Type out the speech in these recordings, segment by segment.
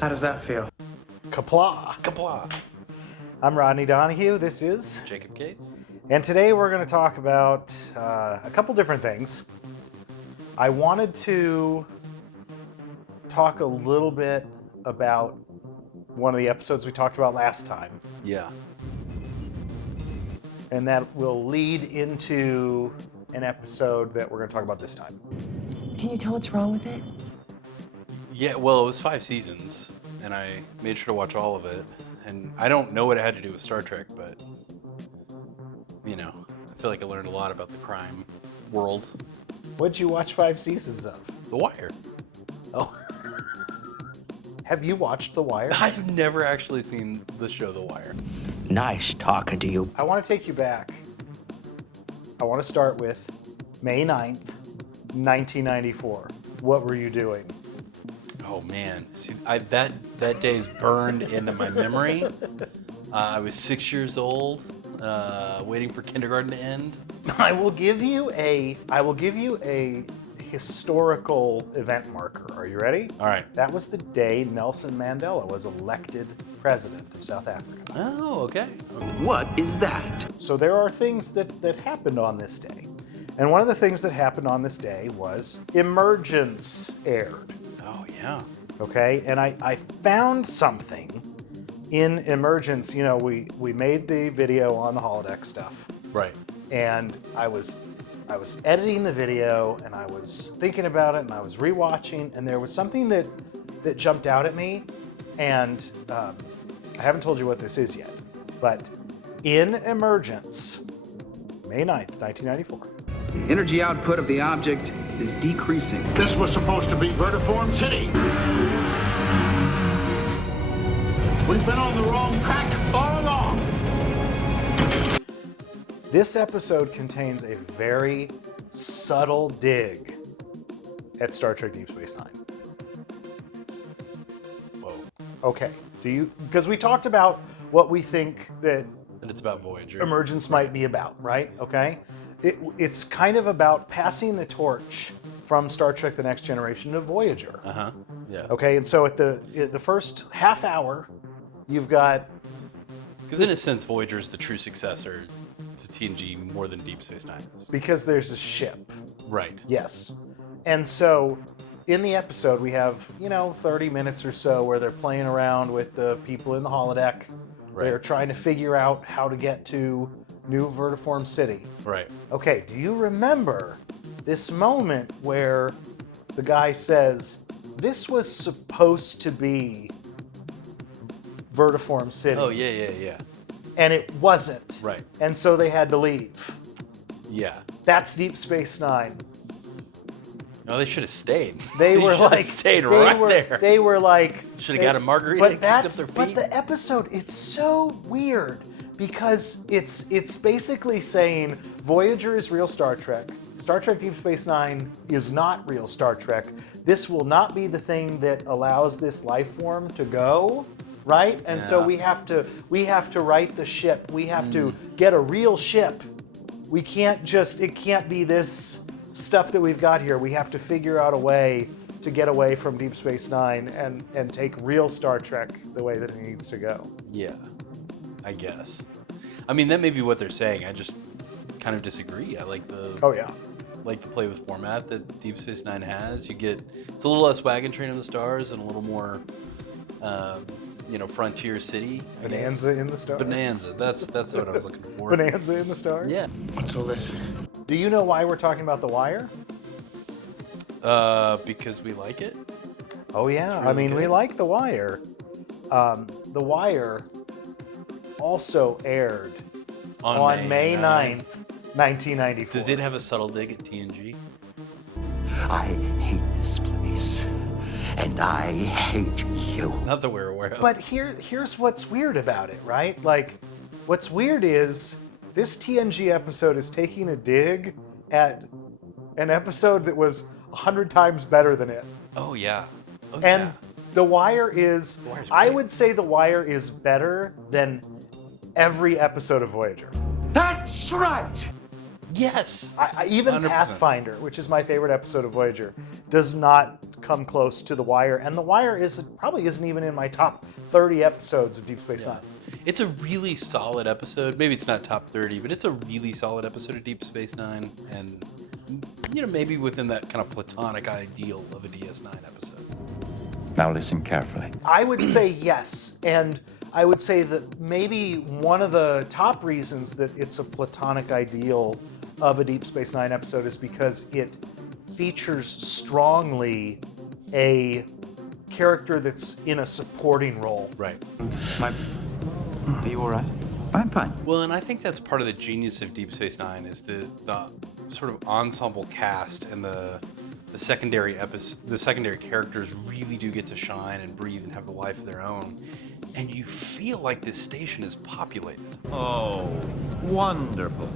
How does that feel? Kapla. Kapla. I'm Rodney Donahue. This is Jacob Gates. And today we're going to talk about a couple different things. I wanted to talk a little bit about one of the episodes we talked about last time. Yeah. And that will lead into an episode that we're going to talk about this time. Can you tell what's wrong with it? Yeah, well, it was 5 seasons, and I made sure to watch all of it. And I don't know what it had to do with Star Trek, but, you know, I feel like I learned a lot about the crime world. What'd you watch 5 seasons of? The Wire. Oh. Have you watched The Wire? I've never actually seen the show The Wire. Nice talking to you. I want to take you back. I want to start with May 9th, 1994. What were you doing? Oh man, see, that day's burned into my memory. I was 6 years old, waiting for kindergarten to end. I will give you a historical event marker. Are you ready? All right. That was the day Nelson Mandela was elected president of South Africa. Oh, okay. What is that? So there are things that happened on this day. And one of the things that happened on this day was Emergence aired. Oh yeah. Okay, and I found something in Emergence. You know, we made the video on the holodeck stuff. Right. And I was editing the video and I was thinking about it and I was rewatching and there was something that jumped out at me, and I haven't told you what this is yet, but in Emergence, May 9th, 1994. The energy output of the object is decreasing. This was supposed to be Vertiform City. We've been on the wrong track all along. This episode contains a very subtle dig at Star Trek Deep Space Nine. Whoa. Okay, because we talked about what we think that And it's about Voyager. Emergence might be about, right? Okay? It's kind of about passing the torch from Star Trek The Next Generation to Voyager. Uh-huh. Yeah. Okay, and so at the first half hour, you've got... Because in a sense, Voyager is the true successor to TNG more than Deep Space Nine is. Because there's a ship. Right. Yes. And so in the episode, we have, 30 minutes or so where they're playing around with the people in the holodeck. Right. They're trying to figure out how to get to New Vertiform City. Right. Okay, do you remember this moment where the guy says, this was supposed to be Vertiform City? Oh, yeah. And it wasn't. Right. And so they had to leave. Yeah. That's Deep Space Nine. No, they should have stayed. They were should have like, stayed right there. They were like, Should have got a margarita and kicked up their But feet. the episode, it's so weird because it's basically saying Voyager is real Star Trek. Star Trek Deep Space Nine is not real Star Trek. This will not be the thing that allows this life form to go, right? And so Yeah. we have to right the ship. We have to get a real ship. We can't it can't be this stuff that we've got here. We have to figure out a way to get away from Deep Space Nine and take real Star Trek the way that it needs to go. Yeah, I guess. I mean, that may be what they're saying. I just kind of disagree. I like the like the play with format that Deep Space Nine has. It's a little less Wagon Train of the Stars and a little more, Frontier City. I Bonanza guess. in the Stars. Bonanza. That's what I was looking for. Bonanza in the Stars? Yeah. What's all this? Do you know why we're talking about The Wire? Because we like it. Oh yeah, really I mean, we good. like The Wire. The Wire also aired on May 9th, 1994. Does it have a subtle dig at TNG? I hate this place. And I hate you. Not that we're aware of. But here's what's weird about it, right? Like, what's weird is this TNG episode is taking a dig at an episode that was 100 times better than it. Oh yeah. Oh, And yeah. The Wire is, Wire's I great. would say The Wire is better than every episode of Voyager. That's right! Yes. Even 100%. Pathfinder, which is my favorite episode of Voyager, does not come close to The Wire, and The Wire probably isn't even in my top 30 episodes of Deep Space Nine. It's a really solid episode. Maybe it's not top 30, but it's a really solid episode of Deep Space Nine, and maybe within that kind of platonic ideal of a DS9 episode. Now listen carefully. I would say yes, and I would say that maybe one of the top reasons that it's a platonic ideal of a Deep Space Nine episode is because it features strongly a character that's in a supporting role. Right. Are you all right? I'm fine. Well, and I think that's part of the genius of Deep Space Nine is the sort of ensemble cast and the secondary characters really do get to shine and breathe and have the life of their own. And you feel like this station is populated. Oh, wonderful.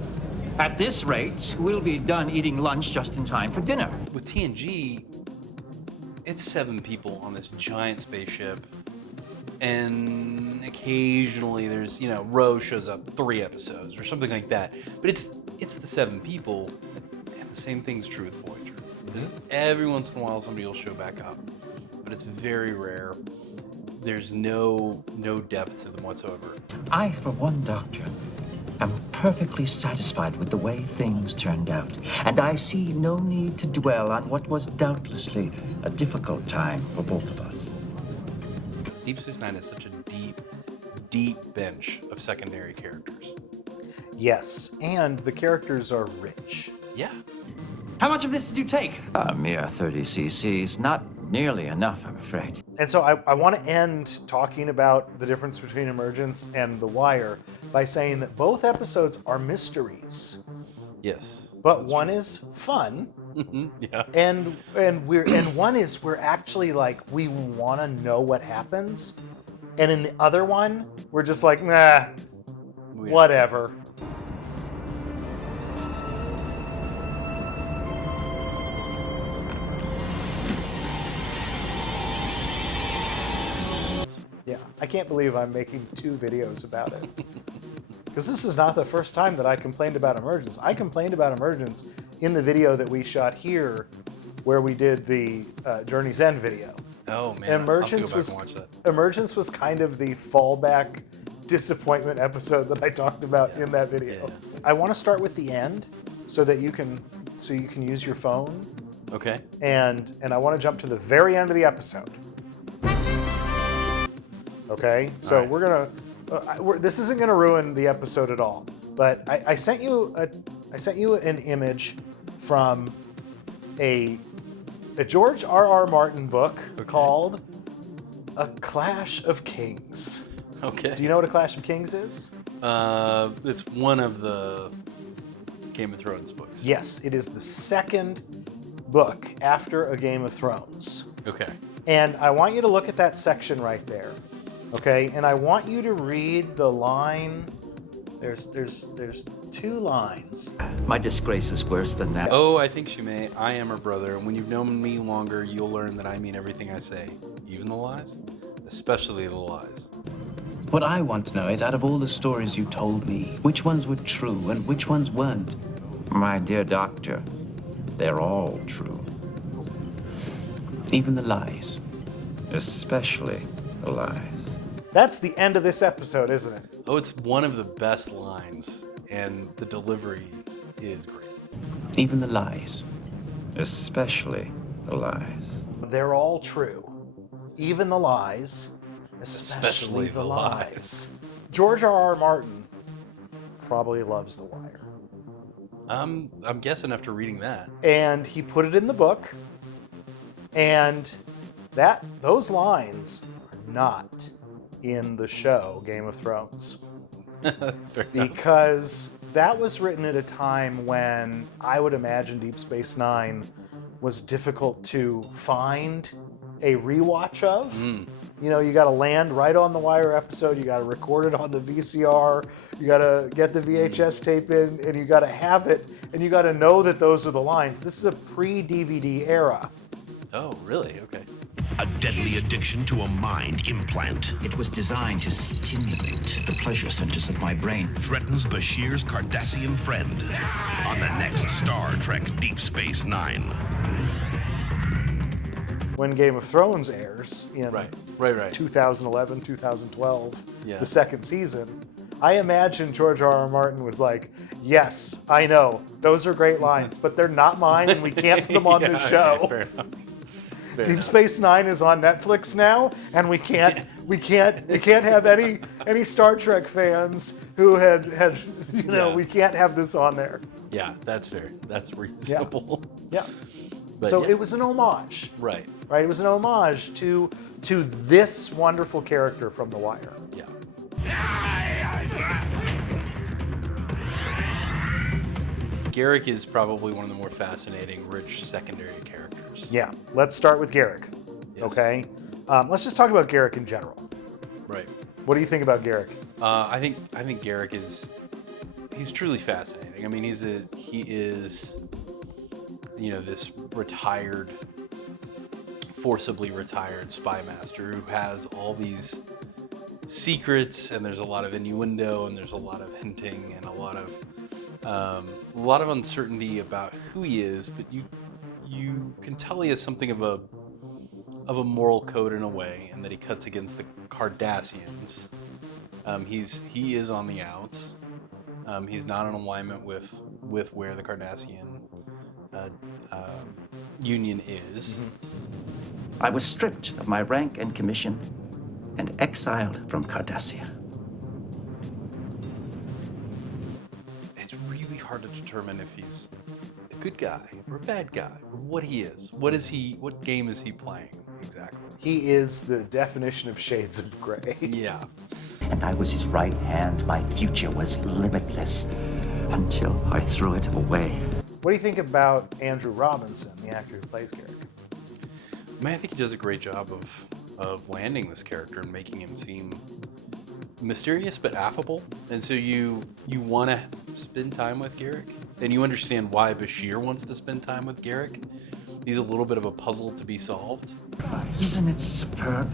At this rate, we'll be done eating lunch just in time for dinner. With TNG, it's 7 people on this giant spaceship, and occasionally there's, Rose shows up 3 episodes or something like that. But it's the 7 people, and the same thing's true with Voyager. Every once in a while somebody will show back up, but it's very rare. There's no depth to them whatsoever. I, for one, Doctor, am perfectly satisfied with the way things turned out, and I see no need to dwell on what was doubtlessly a difficult time for both of us. Deep Space Nine is such a deep bench of secondary characters. Yes, and the characters are rich. Yeah. How much of this did you take? A mere 30 cc's, not nearly enough, I'm afraid. And so I want to end talking about the difference between Emergence and The Wire by saying that both episodes are mysteries. Yes. But one is fun. Yeah. And one is we're actually like, we want to know what happens. And in the other one, we're just like, nah, whatever. Yeah, I can't believe I'm making 2 videos about it. Because this is not the first time that I complained about Emergence. I complained about Emergence in the video that we shot here, where we did the Journey's End video. Oh man, Emergence I'll have to go back and watch that. Emergence was kind of the fallback disappointment episode that I talked about in that video. Yeah. I want to start with the end so that you can use your phone. Okay. And I want to jump to the very end of the episode. Okay, so right. we're gonna. This isn't gonna ruin the episode at all. But I sent you an image from a George R.R. Martin book called A Clash of Kings. Okay. Do you know what A Clash of Kings is? It's one of the Game of Thrones books. Yes, it is the second book after A Game of Thrones. Okay. And I want you to look at that section right there. Okay, and I want you to read the line. There's 2 lines. My disgrace is worse than that. Oh, I think she may. I am her brother, and when you've known me longer, you'll learn that I mean everything I say, even the lies, especially the lies. What I want to know is, out of all the stories you told me, which ones were true and which ones weren't? My dear Doctor, they're all true. Even the lies. Especially the lies. That's the end of this episode, isn't it? Oh, it's one of the best lines, and the delivery is great. Even the lies. Especially the lies. They're all true. Even the lies, especially the lies. George R.R. Martin probably loves The Wire. I'm guessing after reading that. And he put it in the book, and those lines are not in the show Game of Thrones. Because that was written at a time when I would imagine Deep Space Nine was difficult to find a rewatch of. You know, you got to land right on the Wire episode, you got to record it on the VCR, you got to get the VHS tape in, and you got to have it, and you got to know that those are the lines. This is a pre-DVD era. Oh, really? Okay. A deadly addiction to a mind implant. It was designed to stimulate the pleasure centers of my brain. Threatens Bashir's Cardassian friend on the next Star Trek Deep Space Nine. when Game of Thrones airs in Right. 2011, 2012, Yeah. the second season, I imagine George R.R. Martin was like, yes, I know, those are great lines, but they're not mine and we can't put them on Yeah, this show. okay, fair enough. Fair Deep enough. Space Nine is on Netflix now, and we can't have any Star Trek fans who had Yeah. we can't have this on there. Yeah, that's fair. That's reasonable. Yeah. But So yeah. it was an homage. Right. Right? It was an homage to this wonderful character from The Wire. Yeah. Garak is probably one of the more fascinating, rich secondary characters. Yeah. Let's start with Garak. Yes. Okay. Let's just talk about Garak in general. Right. What do you think about Garak? I think Garak he's truly fascinating. I mean, he is this forcibly retired spy master who has all these secrets, and there's a lot of innuendo, and there's a lot of hinting, and a lot of uncertainty about who he is. But you can tell he has something of a moral code in a way, and that he cuts against the Cardassians. He is on the outs. He's not in alignment with where the Cardassian Union is. I was stripped of my rank and commission and exiled from Cardassia. It's really hard to determine if he's a good guy or a bad guy, or what he is. What game is he playing exactly? He is the definition of shades of gray. Yeah. And I was his right hand. My future was limitless until I threw it away. What do you think about Andrew Robinson, the actor who plays Garak? I mean, I think he does a great job of landing this character and making him seem mysterious but affable. And so you want to spend time with Garak, and you understand why Bashir wants to spend time with Garak. He's a little bit of a puzzle to be solved. Isn't it superb?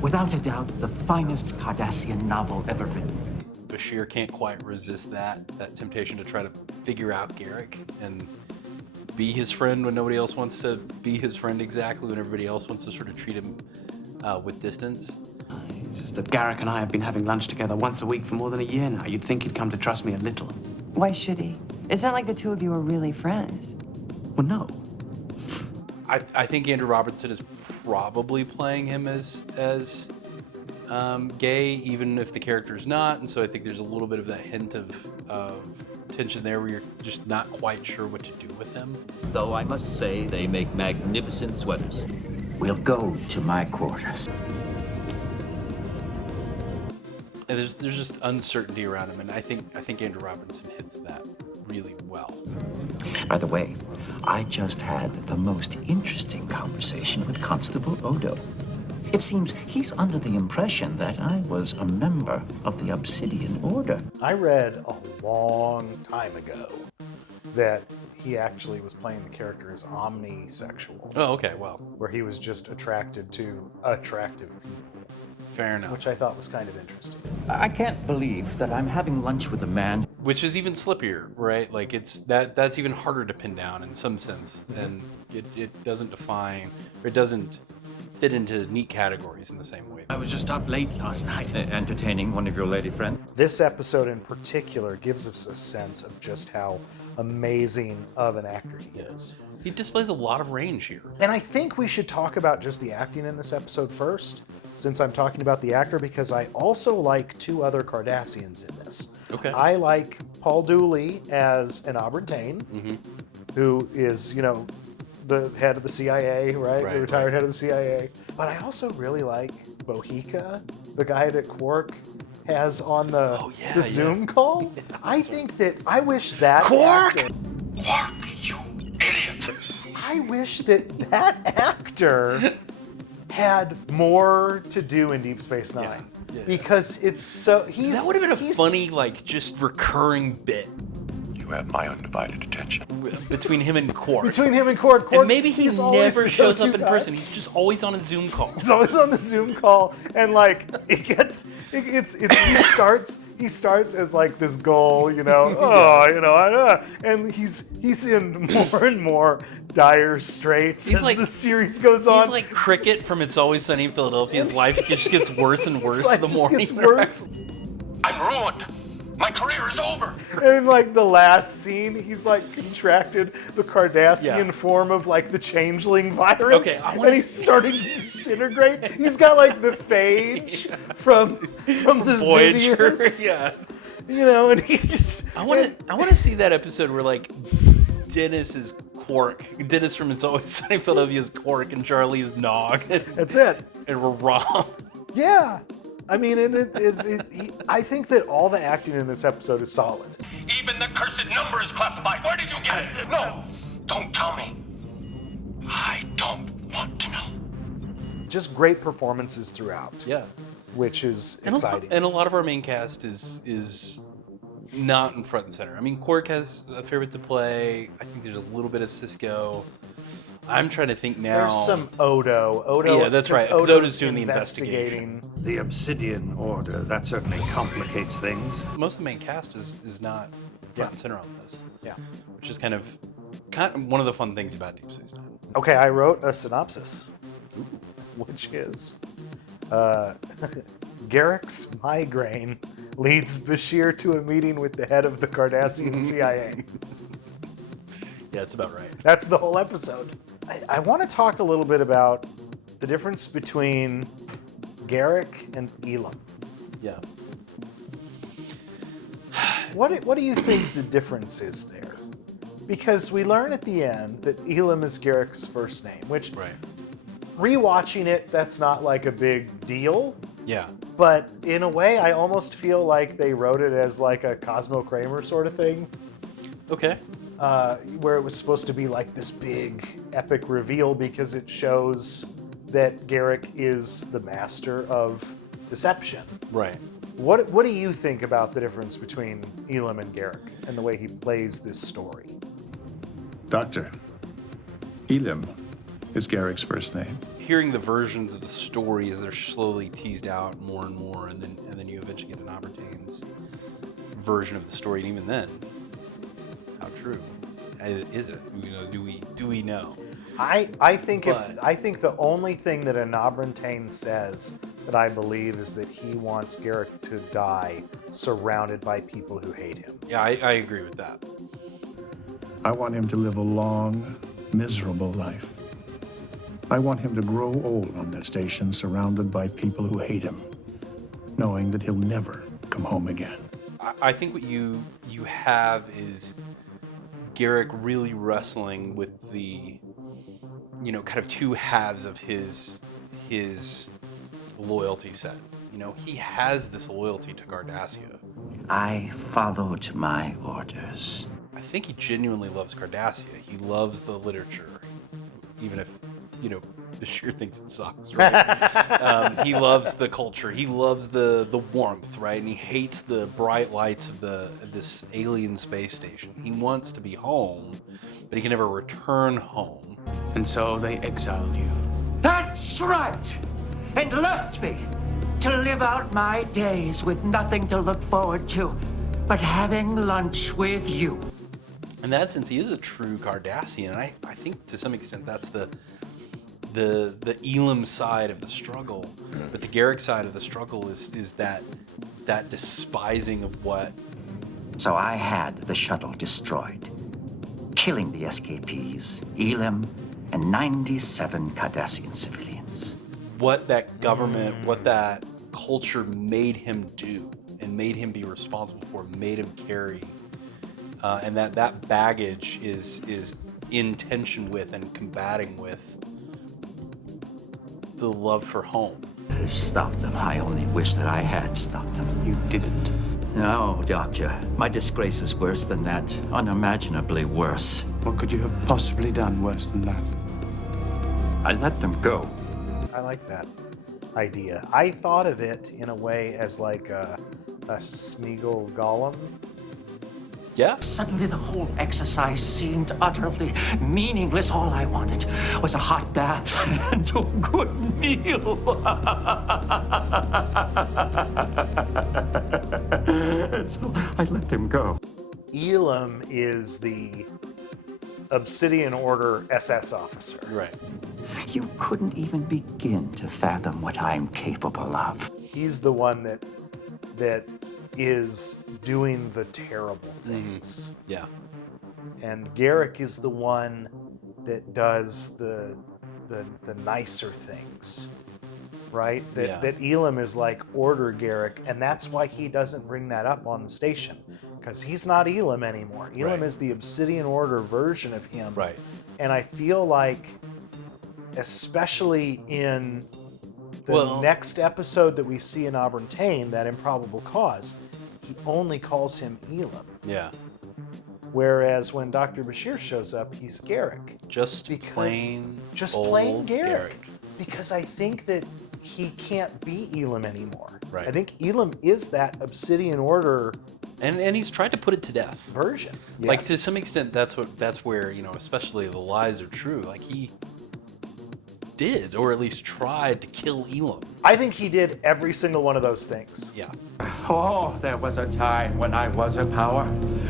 Without a doubt, the finest Cardassian novel ever written. Bashir can't quite resist that temptation to try to figure out Garak and be his friend when nobody else wants to be his friend exactly, when everybody else wants to sort of treat him with distance. It's just that Garak and I have been having lunch together once a week for more than a year now. You'd think he'd come to trust me a little. Why should he? It's not like the two of you are really friends. Well, no. I think Andrew Robinson is probably playing him as gay, even if the character's not, and so I think there's a little bit of that hint of tension there where you're just not quite sure what to do with him. Though I must say they make magnificent sweaters. We'll go to my quarters. And there's just uncertainty around him, and I think Andrew Robinson hits that really well. By the way, I just had the most interesting conversation with Constable Odo. It seems he's under the impression that I was a member of the Obsidian Order. I read a long time ago that he actually was playing the character as omnisexual. Oh, okay, well. Where he was just attracted to attractive people. Fair enough. Which I thought was kind of interesting. I can't believe that I'm having lunch with a man. Which is even slippier, right? Like that's even harder to pin down in some sense, and it doesn't define, or it doesn't fit into neat categories in the same way. I was just up late last night. Entertaining one of your lady friends. This episode in particular gives us a sense of just how amazing of an actor he is. He displays a lot of range here. And I think we should talk about just the acting in this episode first, since I'm talking about the actor, because I also like two other Cardassians in this. Okay. I like Paul Dooley as an Auburn Tain, who is, the head of the CIA, right? The retired head of the CIA. But I also really like Boheeka, the guy that Quark has on the Zoom call. Yeah, I think that I wish that Quark! Actor, Quark, you idiot! I wish that actor had more to do in Deep Space Nine. Yeah. Because it's so that would have been a funny, just recurring bit. You have my undivided attention. Between him and Quark. And maybe he never shows up in person. He's just always on a Zoom call. He's always on the Zoom call, and like he starts as like this goal, and he's in more and more dire straits as the series goes on. He's like Cricket from It's Always Sunny in Philadelphia. His life just gets worse and worse the more he gets worse. I'm ruined. My career is over. And in like the last scene, he's like contracted the Cardassian form of like the changeling virus. Okay, and he's starting to disintegrate. He's got like the phage from the Voyager. Vidians. Yeah. And he's just. I want to see that episode where like Dennis is Quark. Dennis from It's Always Sunny in Philadelphia is Quark, and Charlie is Nog. That's it. And we're wrong. Yeah. I mean, I think that all the acting in this episode is solid. Even the cursed number is classified. Where did you get it? No, don't tell me. I don't want to know. Just great performances throughout. Yeah. Which is exciting. And a lot of our main cast is not in front and center. I mean, Quark has a fair bit to play. I think there's a little bit of Cisco. I'm trying to think now. There's some Odo. Yeah, that's right. Odo's doing the investigation. The Obsidian Order, that certainly complicates things. Most of the main cast is not front and center on this. Yeah. Which is kind of one of the fun things about Deep Space Nine. Okay, I wrote a synopsis, which is Garak's migraine leads Bashir to a meeting with the head of the Cardassian CIA. Yeah, that's about right. That's the whole episode. I want to talk a little bit about the difference between Garak and Elam. Yeah. What do you think the difference is there? Because we learn at the end that Elam is Garak's first name, which, rewatching it, that's not like a big deal. Yeah. But in a way, I almost feel like they wrote it as like a Cosmo Kramer sort of thing. Okay. Where it was supposed to be like this big epic reveal because it shows that Garak is the master of deception. Right. What do you think about the difference between Elam and Garak and the way he plays this story? Doctor, Elam is Garak's first name. Hearing the versions of the story as they're slowly teased out more and more, and then you eventually get an Obertain's version of the story, and even then, how true is it? Do we know? I think the only thing that an Obertain says that I believe is that he wants Garak to die surrounded by people who hate him. Yeah, I agree with that. I want him to live a long, miserable life. I want him to grow old on this station surrounded by people who hate him, knowing that he'll never come home again. I think what you have is Garak really wrestling with the, kind of two halves of his loyalty set. He has this loyalty to Cardassia. I followed my orders. I think he genuinely loves Cardassia. He loves the literature, even if, Bashir thinks it sucks, right? He loves the culture. He loves the warmth, right? And he hates the bright lights of this alien space station. He wants to be home, but he can never return home. And so they exiled you. That's right! And left me to live out my days with nothing to look forward to but having lunch with you. In that sense, he is a true Cardassian, and I think to some extent that's the Elam side of the struggle. But the Garak side of the struggle is that despising of what. So I had the shuttle destroyed, killing the escapees, Elam, and 97 Cardassian civilians. What that government, what that culture made him do and made him be responsible for, made him carry. And that baggage is in tension with and combating with the love for home. I stopped them. I only wish that I had stopped them. You didn't. No, Doctor. My disgrace is worse than that. Unimaginably worse. What could you have possibly done worse than that? I let them go. I like that idea. I thought of it in a way as like a Smeagol Gollum Yeah. Suddenly the whole exercise seemed utterly meaningless. All I wanted was a hot bath and a good meal. And so I let them go. Elam is the Obsidian Order SS officer. Right. You couldn't even begin to fathom what I'm capable of. He's the one that is doing the terrible things. Yeah. And Garak is the one that does the nicer things, right? That Elam is like, order Garak, and that's why he doesn't bring that up on the station, because he's not Elam anymore. Elam is the Obsidian Order version of him. Right. And I feel like, especially in the next episode that we see in Tain, that improbable cause, he only calls him Elam. Yeah. Whereas when Dr. Bashir shows up, he's Garak. Just plain Garak. Because I think that he can't be Elam anymore. Right. I think Elam is that Obsidian Order, and he's tried to put it to death. Version. Yes. Like to some extent, that's where, you know, especially the lies are true. Like he did, or at least tried to kill Elam. I think he did every single one of those things. Yeah. Oh, there was a time when I was a power.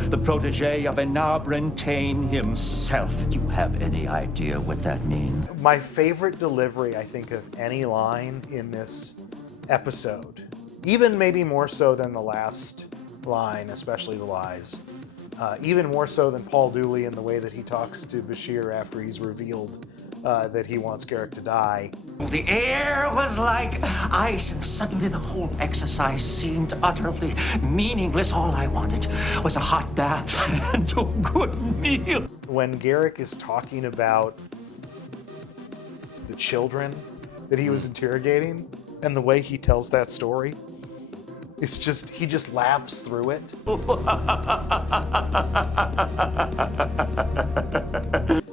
The protege of Tain himself. Do you have any idea what that means? My favorite delivery, I think, of any line in this episode, even maybe more so than the last line, especially the lies, even more so than Paul Dooley in the way that he talks to Bashir after he's revealed that he wants Garak to die. The air was like ice, and suddenly the whole exercise seemed utterly meaningless. All I wanted was a hot bath and a good meal. When Garak is talking about the children that he was interrogating, and the way he tells that story, it's just, he just laughs through it.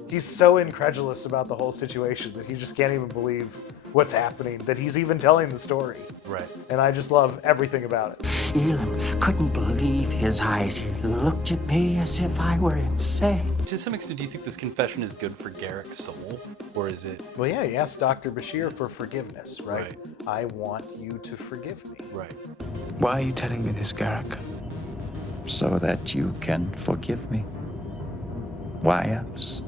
He's so incredulous about the whole situation that he just can't even believe what's happening, that he's even telling the story. Right. And I just love everything about it. Elam couldn't believe his eyes. He looked at me as if I were insane. To some extent, do you think this confession is good for Garak's soul? Or is it... Well, yeah, he asked Dr. Bashir for forgiveness, right? I want you to forgive me. Right. Why are you telling me this, Garak? So that you can forgive me. Why else?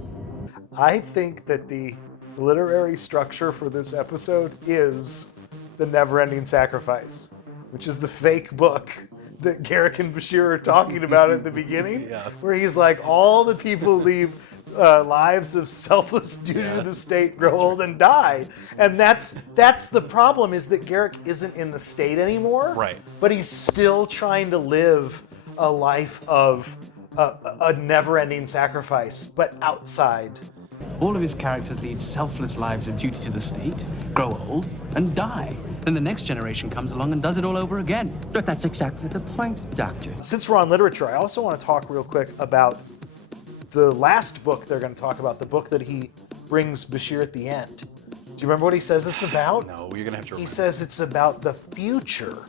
I think that the literary structure for this episode is The Never-Ending Sacrifice, which is the fake book that Garak and Bashir are talking about at the beginning, where he's like, all the people leave lives of selfless duty to the state, grow old and die. And that's the problem, is that Garak isn't in the state anymore, right? But he's still trying to live a life of a never-ending sacrifice, but outside. All of his characters lead selfless lives of duty to the state, grow old, and die. Then the next generation comes along and does it all over again. But that's exactly the point, Doctor. Since we're on literature, I also want to talk real quick about the last book they're going to talk about, the book that he brings Bashir at the end. Do you remember what he says it's about? No, you're going to have to remember. He says it's about the future,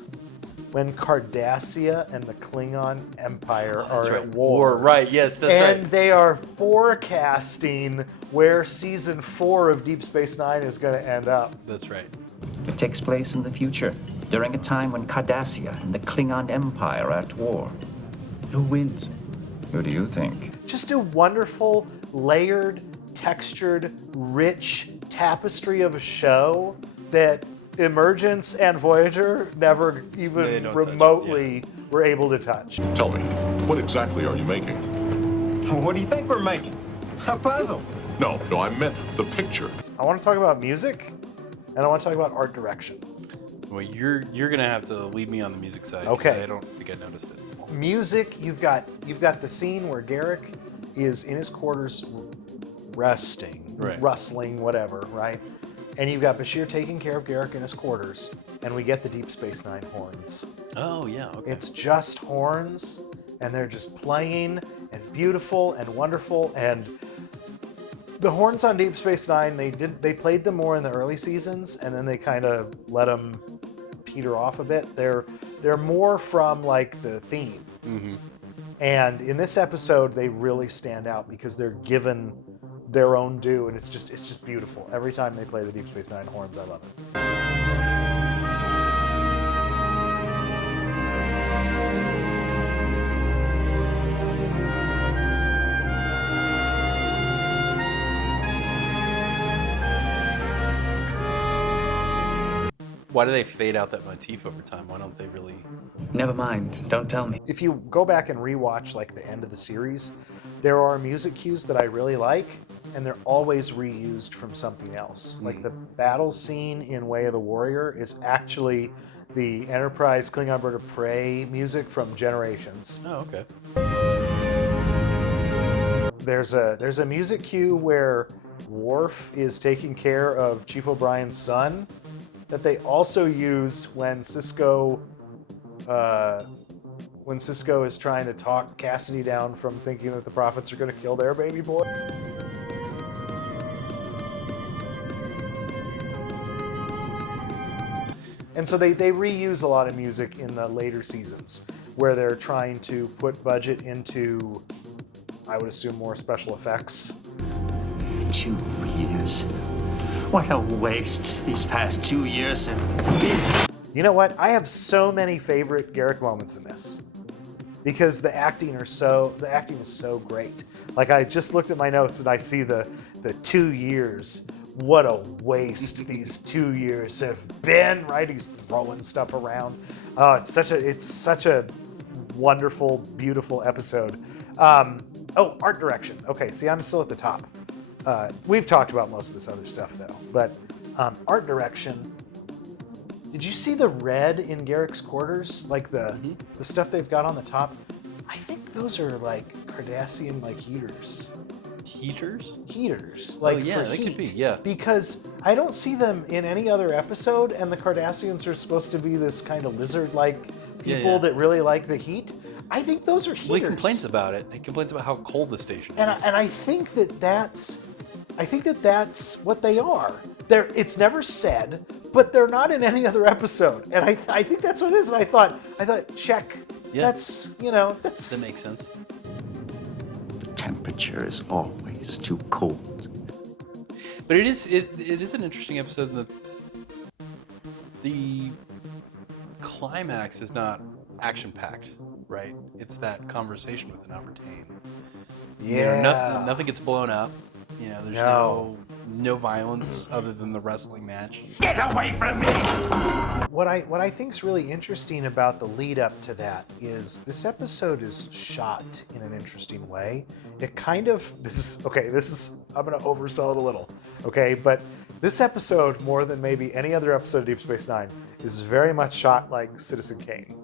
when Cardassia and the Klingon Empire are at war. Right, yes, that's right. And they are forecasting where season 4 of Deep Space Nine is going to end up. That's right. It takes place in the future, during a time when Cardassia and the Klingon Empire are at war. Who wins? Who do you think? Just a wonderful, layered, textured, rich tapestry of a show that Emergence and Voyager never even remotely were able to touch. Tell me, what exactly are you making? What do you think we're making? A puzzle. No, I meant the picture. I want to talk about music, and I want to talk about art direction. Well, you're gonna have to lead me on the music side. Okay. I don't think I noticed it. Music, you've got the scene where Garak is in his quarters resting, rustling, whatever, right? And you've got Bashir taking care of Garak in his quarters, and we get the Deep Space Nine horns. Oh, yeah, okay. It's just horns, and they're just playing, and beautiful, and wonderful, and the horns on Deep Space Nine, they played them more in the early seasons, and then they kind of let them peter off a bit. They're more from, like, the theme. Mm-hmm. And in this episode, they really stand out because they're given their own due, and it's just beautiful. Every time they play the Deep Space Nine horns, I love it. Why do they fade out that motif over time? Why don't they really... Never mind. Don't tell me. If you go back and rewatch like the end of the series, there are music cues that I really like, and they're always reused from something else. Like the battle scene in Way of the Warrior is actually the Enterprise Klingon Bird of Prey music from Generations. Oh, okay. There's a music cue where Worf is taking care of Chief O'Brien's son that they also use when Sisko is trying to talk Cassidy down from thinking that the prophets are going to kill their baby boy. And so they reuse a lot of music in the later seasons where they're trying to put budget into, I would assume, more special effects. 2 years. What a waste these past 2 years have been. You know what? I have so many favorite Garak moments in this because the acting is so great. Like I just looked at my notes and I see the 2 years. What a waste these 2 years have been, right? He's throwing stuff around. Oh, it's such a wonderful, beautiful episode. Oh, art direction. Okay, see, I'm still at the top. We've talked about most of this other stuff though, but art direction. Did you see the red in Garak's quarters? Like the stuff they've got on the top? I think those are like Cardassian like heaters. Heaters, like yeah, for that heat. could be, yeah. Because I don't see them in any other episode, and the Cardassians are supposed to be this kind of lizard-like people that really like the heat. I think those are heaters. Well, he complains about it. He complains about how cold the station is. And I think that's what they are. It's never said, but they're not in any other episode. And I think that's what it is. And I thought, check. Yeah. That makes sense. The temperature is always too cold. But it is an interesting episode in that the climax is not action-packed, right? It's that conversation with an Tain. Yeah. You know, nothing gets blown up. You know, there's no violence other than the wrestling match. Get away from me! What I think's really interesting about the lead up to that is this episode is shot in an interesting way. It kind of I'm gonna oversell it a little, okay? But this episode, more than maybe any other episode of Deep Space Nine, is very much shot like Citizen Kane.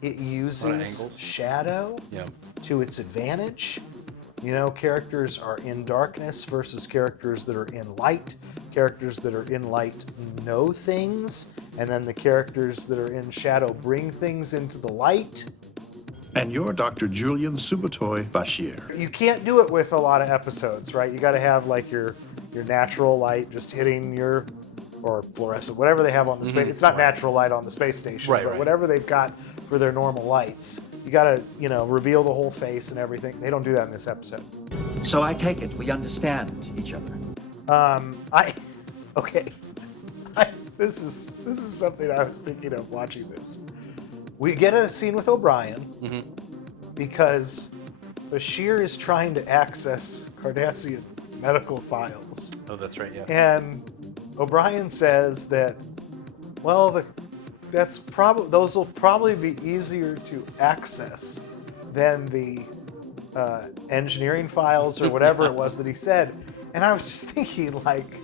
It uses shadow to its advantage. You know, characters are in darkness versus characters that are in light. Characters that are in light know things, and then the characters that are in shadow bring things into the light. And you're Dr. Julian Subatoy Bashir. You can't do it with a lot of episodes, right? You got to have like your natural light just hitting your, or fluorescent, whatever they have on the space. It's not natural light on the space station, but whatever they've got for their normal lights. You got to, reveal the whole face and everything. They don't do that in this episode. So I take it we understand each other. This is something I was thinking of watching this. We get a scene with O'Brien because Bashir is trying to access Cardassian medical files. Oh, that's right, yeah. And O'Brien says that, well, those will probably be easier to access than the engineering files or whatever it was that he said. And I was just thinking, like,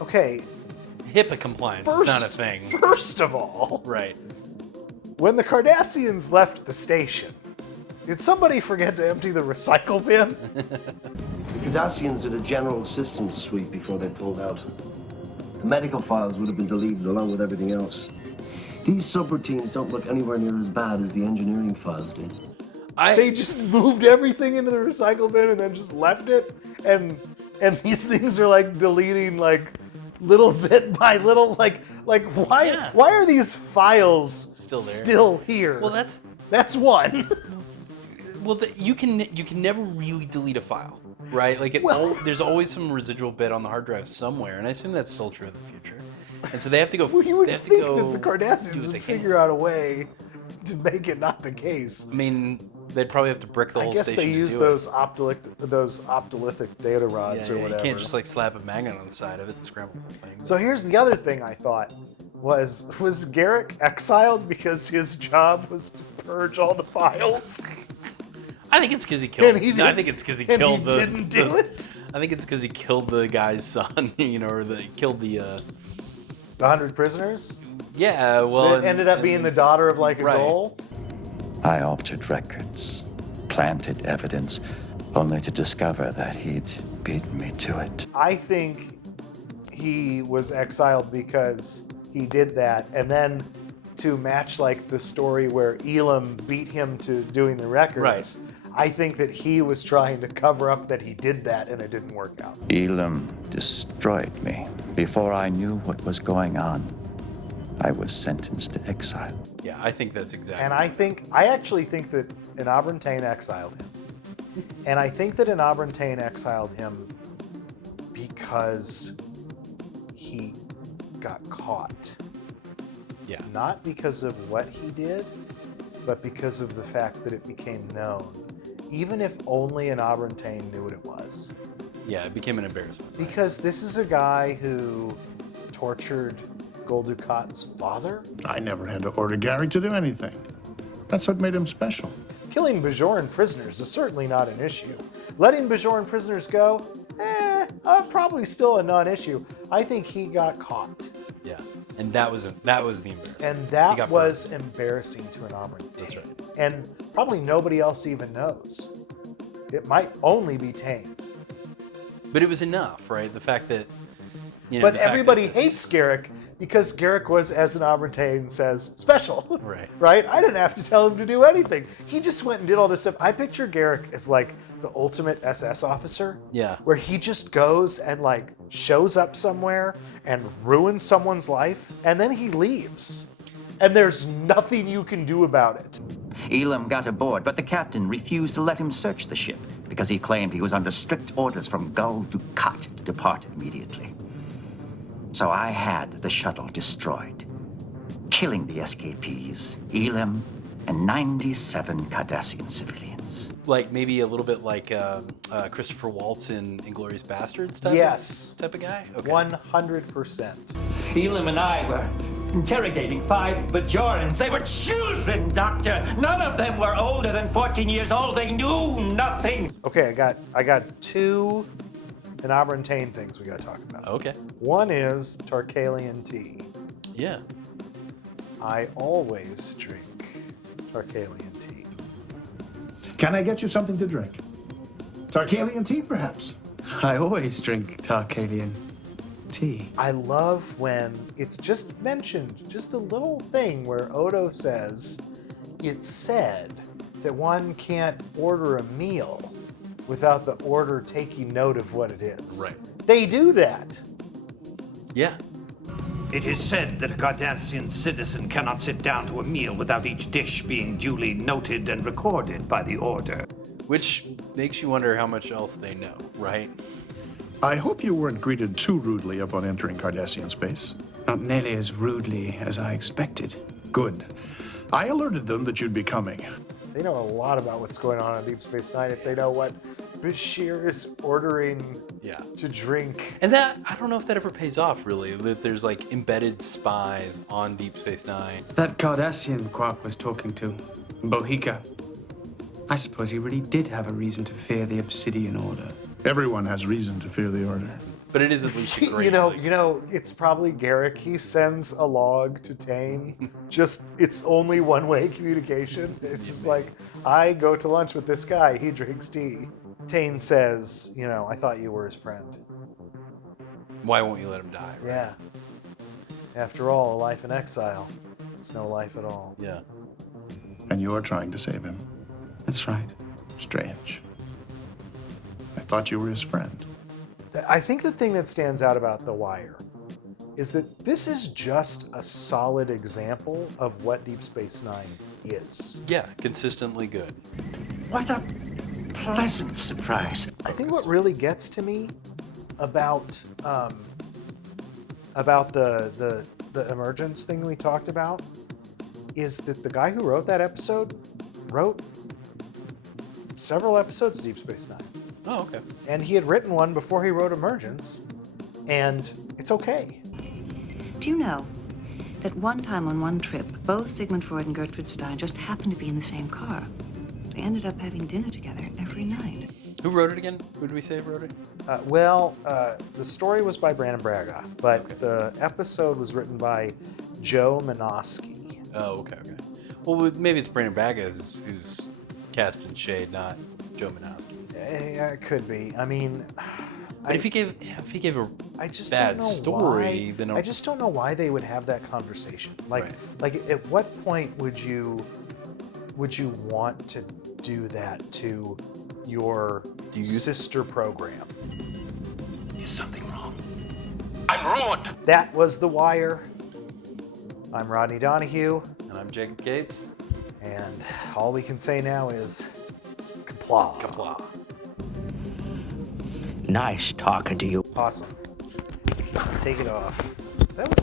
okay. HIPAA compliance is not a thing. First of all. Right. When the Cardassians left the station, did somebody forget to empty the recycle bin? The Cardassians did a general systems sweep before they pulled out. The medical files would have been deleted along with everything else. These subroutines don't look anywhere near as bad as the engineering files did. They just moved everything into the recycle bin and then just left it, and these things are like deleting like little bit by little, like why are these files still here. Well, that's one. Well, you can never really delete a file, right? Like there's always some residual bit on the hard drive somewhere, and I assume that's still true in the future. And so they have to go. Well, you would they have to think go that the Cardassians would figure out a way to make it not the case. I mean, they'd probably have to brick the whole station. I guess they use those optolithic data rods or whatever. You can't just like slap a magnet on the side of it and scramble the thing. So here's the other thing I thought was Garak exiled because his job was to purge all the files? I think it's because he killed. I think it's because he killed he didn't do it. I think it's because he killed the guy's son, or killed the 100 prisoners. Yeah, well, it ended up being the daughter of like a Ghoul. I altered records, planted evidence, only to discover that he'd beat me to it. I think he was exiled because he did that, and then to match like the story where Elam beat him to doing the records. Right. I think that he was trying to cover up that he did that and it didn't work out. Elam destroyed me. Before I knew what was going on, I was sentenced to exile. Yeah, I think that's exactly. And I actually think that an Obsidian Tain exiled him. And I think that an Obsidian Tain exiled him because he got caught. Yeah. Not because of what he did, but because of the fact that it became known. Even if only an Obsidian Tain knew what it was. Yeah, it became an embarrassment. Because this is a guy who tortured Gul Dukat's father. I never had to order Garak to do anything. That's what made him special. Killing Bajoran prisoners is certainly not an issue. Letting Bajoran prisoners go, probably still a non-issue. I think he got caught. Yeah, and that was the embarrassment. And that was embarrassing to an Obsidian Tain. That's right. And probably nobody else even knows. It might only be Tain. But it was enough, right? The fact that, But everybody hates Garak because Garak was, as an Obsidian Tain says, special. Right. Right? I didn't have to tell him to do anything. He just went and did all this stuff. I picture Garak as like the ultimate SS officer. Yeah. Where he just goes and like shows up somewhere and ruins someone's life, and then he leaves. And there's nothing you can do about it. Elam got aboard, but the captain refused to let him search the ship because he claimed he was under strict orders from Gul Dukat to depart immediately. So I had the shuttle destroyed, killing the escapees, Elam, and 97 Cardassian civilians. Like maybe a little bit like Christopher Waltz in Inglourious Bastards type of guy? Okay. 100%. Elam and I were interrogating 5 Bajorans. They were children, Doctor. None of them were older than 14 years old. They knew nothing. Okay, I got two Obsidian Tain things we got to talk about. Okay. One is Tarkalian tea. Yeah. I always drink Tarkalian tea. Can I get you something to drink? Tarkalian tea, perhaps? I always drink Tarkalian tea. I love when it's just mentioned, just a little thing where Odo says, it's said that one can't order a meal without the order taking note of what it is. Right. They do that. Yeah. It is said that a Cardassian citizen cannot sit down to a meal without each dish being duly noted and recorded by the Order. Which makes you wonder how much else they know, right? I hope you weren't greeted too rudely upon entering Cardassian space. Not nearly as rudely as I expected. Good. I alerted them that you'd be coming. They know a lot about what's going on Deep Space Nine if they know what Bashir is ordering to drink. And that, I don't know if that ever pays off, really, that there's like embedded spies on Deep Space Nine. That Cardassian Quark was talking to, Boheeka. I suppose he really did have a reason to fear the Obsidian Order. Everyone has reason to fear the Order. But it is at least a great. You know, it's probably Garak. He sends a log to Tain. It's only one-way communication. It's just like, I go to lunch with this guy. He drinks tea. Tain says, I thought you were his friend. Why won't you let him die? Right? Yeah. After all, a life in exile is no life at all. Yeah. And you're trying to save him. That's right. Strange. I thought you were his friend. I think the thing that stands out about The Wire is that this is just a solid example of what Deep Space Nine is. Yeah, consistently good. What a pleasant surprise. I think what really gets to me about the Emergence thing we talked about is that the guy who wrote that episode wrote several episodes of Deep Space Nine. Oh, okay. And he had written one before he wrote Emergence, and it's okay. Do you know that one time on one trip, both Sigmund Freud and Gertrude Stein just happened to be in the same car? They ended up having dinner together every night. Who wrote it again? Who did we say wrote it? The story was by Brandon Braga, but the episode was written by Joe Menosky. Oh, okay. Well, maybe it's Brandon Braga who's cast in shade, not Joe Menosky. It could be. I mean, but if he gave a bad story, then I just don't know why they would have that conversation. Like at what point would you want to do that to your sister program? Is something wrong? I'm ruined. That was The Wire. I'm Rodney Donahue. And I'm Jacob Gates. And all we can say now is Kapla. Kapla. Nice talking to you. Awesome. Take it off. That was